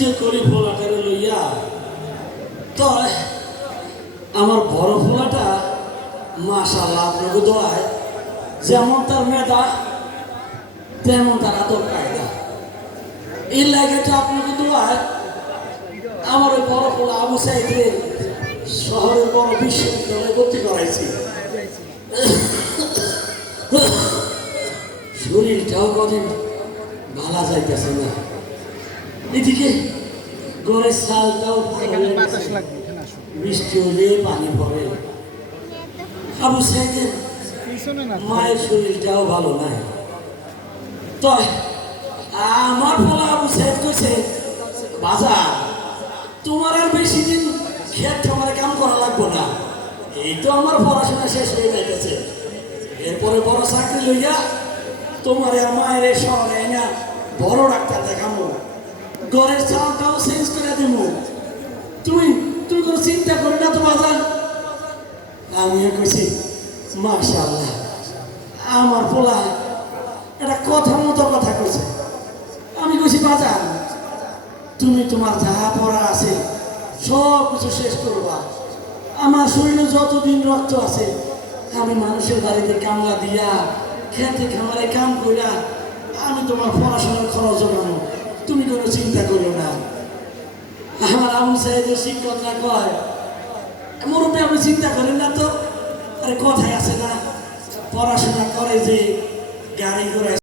যে করি ফোলাটারে লইয়া, তো আমার বড় ফোলাটা মাশাআল্লাহ আপনাকে দোয়ায় যেমন তার মেধা তেমন তার আদর কায়দা। এই লাগে তো আপনাকে দোয়ায় আমার ওই বড় ফোলা আবু সাইদে শহরের বড় বিশ্ববিদ্যালয়ে ভর্তি করাইছি। শরীরটাও কদিন ভালো যাইতেছে না, এদিকে ঘরের চালটাও বৃষ্টি হলে পানি পড়ে। আবু সাইদের মায়ের শরীরটাও ভালো নাই। তো আমার বলা আবু সাইদ কইছে, বাজার তোমার আর বেশি দিন খেত আমার কাম করা লাগবো না, এই তো আমার পড়াশোনা শেষ হয়ে যাইতেছে, এরপরে বড় চাকরি লইয়া তোমার মায়ের শহরে না বড় ডাক্তার দেখাবো, ঘরের চালটাও চেঞ্জ করে দেব, তুমি তুমি কোনো চিন্তা করি না তো বাজার। আমিও কইছি মাশাআল্লাহ আমার পোলা এটা কথা মতো কথা কইছে। আমি কইছি বাজার তুমি তোমার যা পড়া আছে সব কিছু শেষ করবা, আমার শরীরে যতদিন রক্ত আছে আমি মানুষের বাড়িতে কামলা দিয়া খেতে খামারে কাম কইরা আমি তোমার পড়াশোনার খরচ জমানো, তুমি কোনো চিন্তা করো না। আমার আবু সাইদের শিক্ষকরা কয়, মুরব্বী আপনি চিন্তা করেন না তো, আরে কথাই আছে না, পড়াশোনা করে যে গাড়ি ঘোড়া